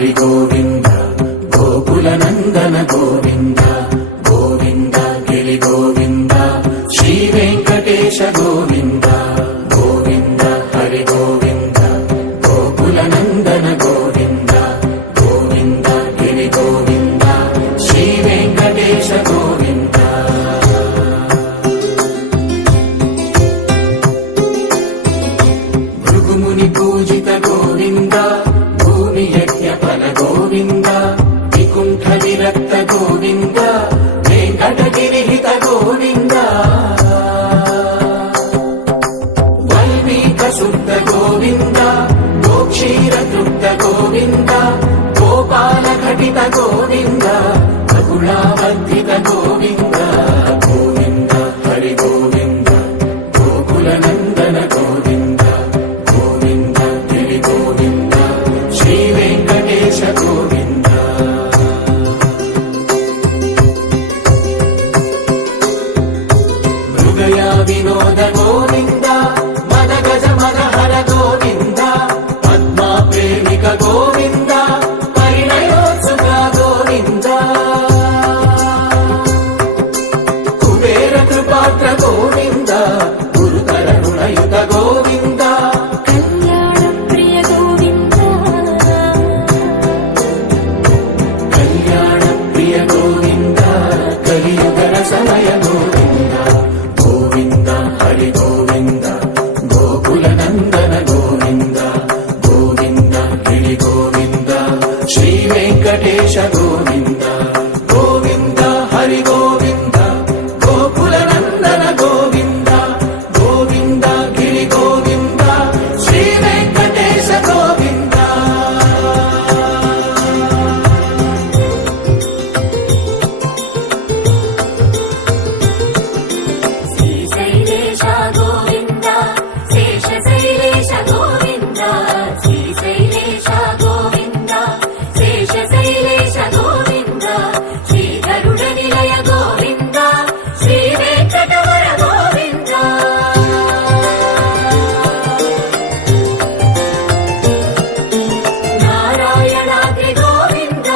హరి గోవింద గోకుల నందన గోవింద గోవింద గిరి గోవింద శ్రీ వెంకటేశ గోవింద గోవింద హరి గోవింద గోకుల నందన గోవింద గోవింద గిరి గోవింద శ్రీ వెంకటేశ గోవింద భృగుముని పూజిత గోవింద భూమి యజ్ఞ ఫల గోవింద వికుంఠ విరక్త గోవింద వెంకటగిరిహిత గోవింద వల్మీక శుద్ధ గోవింద గోక్షీర తృప్త గోవింద గోపాల ఘటిత గోవింద బహుళావర్ధిత గోవింద గోవింద హరి గోవింద గోకుల నందన గోవింద గోవింద గిరి గోవింద శ్రీ వెంకటేశ గోవింద మృగయా వినోద గోవింద మద గజ మద హర గోవింద పద్మా ప్రేమిక గోవింద పరిణయోత్సుక గోవింద కుబేర కృపాత్ర గోవింద గురుకరుణయుత గోవింద కళ్యాణ ప్రియ గోవింద కళ్యాణ ప్రియ గోవింద కలియుగర సమయ గోవింద గోవింద హరి గోవింద గోకుల నందన గోవింద గోవింద గిరి గోవింద శ్రీ వెంకటేశ గోవింద గోవింద హరి గోవింద గోకుల నందన గోవింద గోవింద గిరి గోవింద శ్రీ వెంకటేశ గోవింద శ్రీశైలేశ గోవింద శేషశైలేశ గోవింద శ్రీశైలేశ గోవింద శేషశైలేశ గోవింద శ్రీ గరుడ నిలయ గోవింద శ్రీ వెంకటవర గోవింద నారాయణాద్రి గోవింద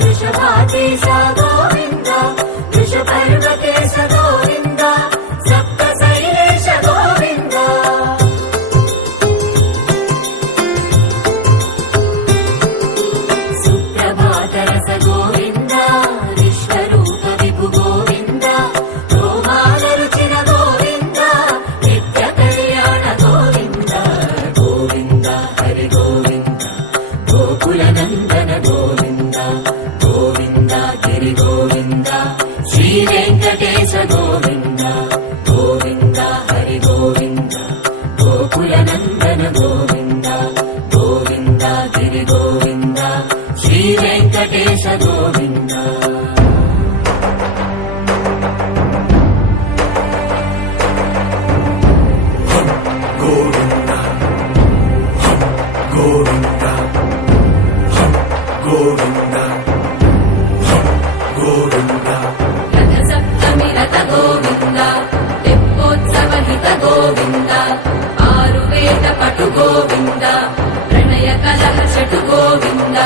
వృషభాదేశ గోవింద వృషపర్వతేశ గోవింద సప్త శైలేశ గోవింద సుప్రభాతరస గోవింద విశ్వరూప విభు గోవింద గోమాల రుచిర గోవింద నిత్య కళ్యాణ గోవింద గోవింద హరి గోవింద గోకుల నందన గోవింద గోవింద గిరి గోవింద శ్రీ వెంకటేశ గోవింద గోవింద హరి గోవింద గోకుల నందన గోవింద గోవింద గిరి గోవింద శ్రీ వెంకటేశ గోవింద గోవింద గోవింద గోవింద గోవింద రథ సప్తమి రథ గోవింద తెప్పోత్సవ హిత గోవింద ఆరువేద పటు గోవింద ప్రణయ కలహ షటు గోవింద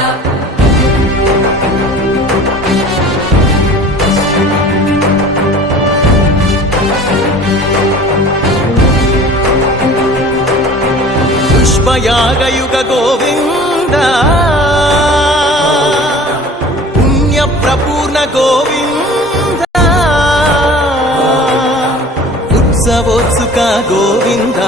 పుష్పయాగయుగ గోవింద పుణ్య ప్రపూర్ణ గోవింద ఉత్సవోత్సుక గోవింద